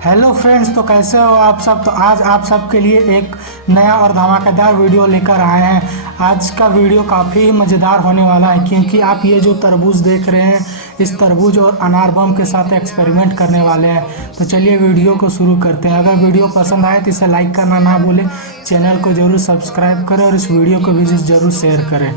Hello friends, तो कैसे हो आप सब। तो आज आप सब के लिए एक नया और धमाकेदार वीडियो लेकर आए हैं। आज का वीडियो काफ़ी मज़ेदार होने वाला है क्योंकि आप ये जो तरबूज देख रहे हैं, इस तरबूज और अनार बम के साथ एक्सपेरिमेंट करने वाले हैं। तो चलिए वीडियो को शुरू करते हैं। अगर वीडियो पसंद आए तो इसे लाइक करना ना भूलें, चैनल को ज़रूर सब्सक्राइब करें और इस वीडियो को भी ज़रूर शेयर करें।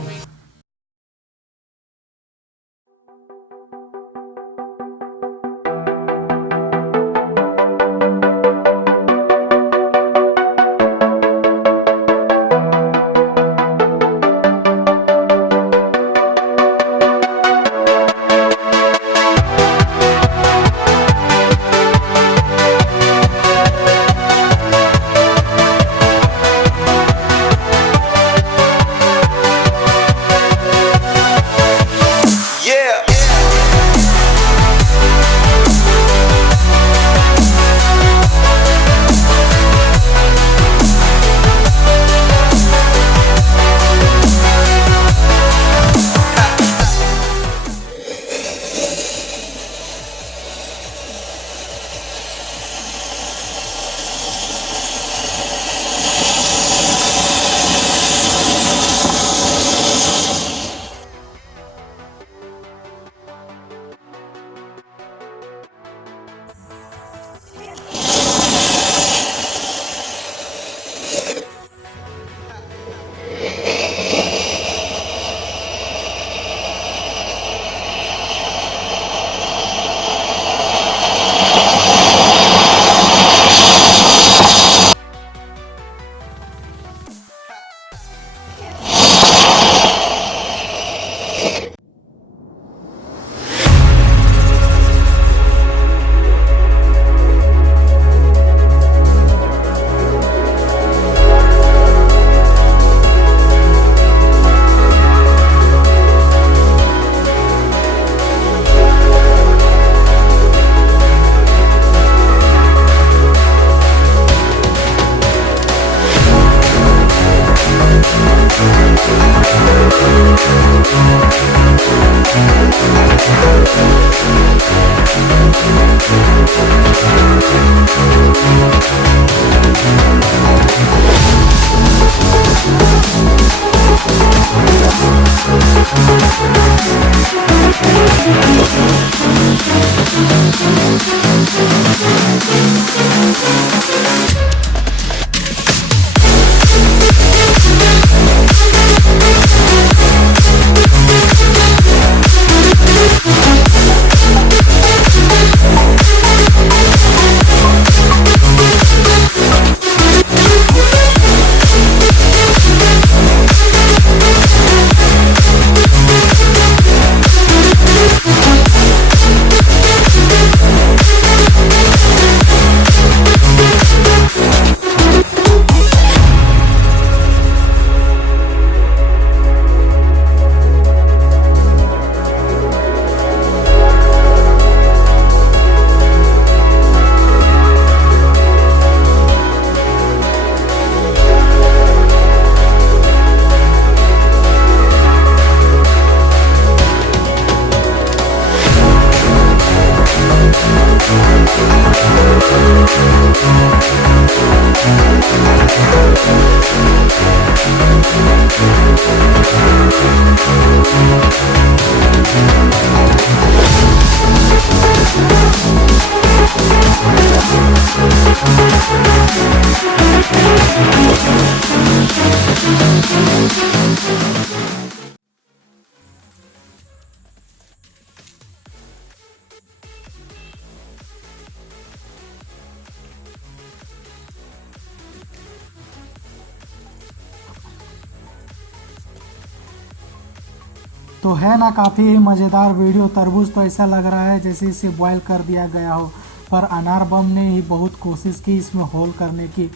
तो है ना काफ़ी मज़ेदार वीडियो। तरबूज तो ऐसा लग रहा है जैसे इसे बॉयल कर दिया गया हो, पर अनार बम ने ही बहुत कोशिश की इसमें होल करने की,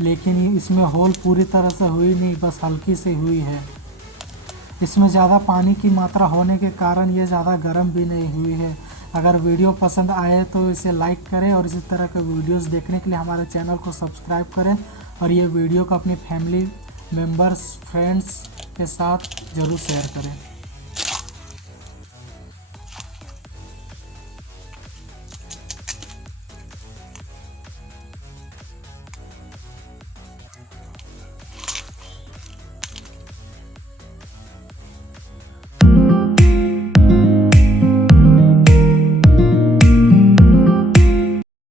लेकिन इसमें होल पूरी तरह से हुई नहीं, बस हल्की से हुई है। इसमें ज़्यादा पानी की मात्रा होने के कारण ये ज़्यादा गर्म भी नहीं हुई है। अगर वीडियो पसंद आए तो इसे लाइक करें और इसी तरह के वीडियोस देखने के लिए हमारे चैनल को सब्सक्राइब करें और ये वीडियो को अपनी फैमिली मेम्बर्स, फ्रेंड्स के साथ ज़रूर शेयर करें।